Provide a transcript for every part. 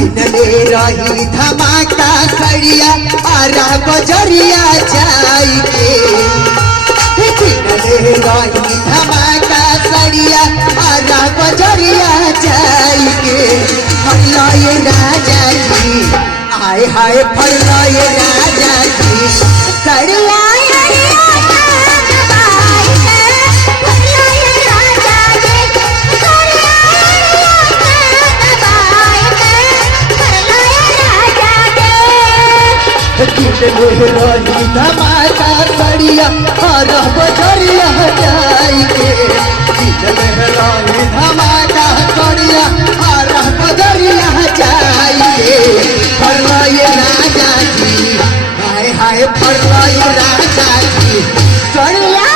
किनले रही धमाका सड़िया आरा बजरिया जाई के किनले रही धमाका सड़िया आरा बजरिया जाई के फरलाए राजा की हाय हाय फरलाए राजा की सड़िया रही धमाका सड़िया और बजरिया जाई के रही धमाका सड़िया और बजरिया जाई के फरलाए राजा की हाय हाय फरलाए राजा की सड़िया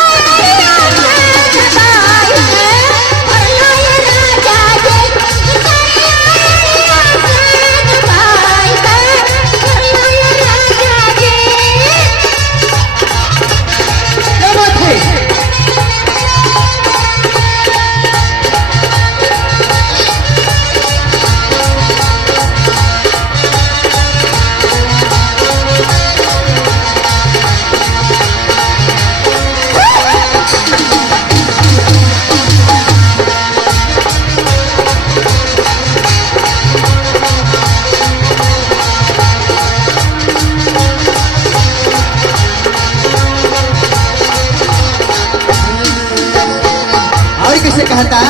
कैसे कहता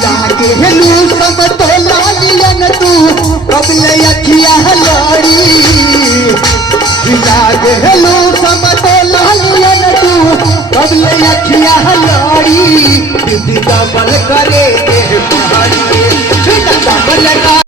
लागे हेलू सब तो लालियन तू कबले अखिया लड़ी लागे हेलू सब तो लालियन तू कबले अखिया लड़ी दीदी डबल करे भारी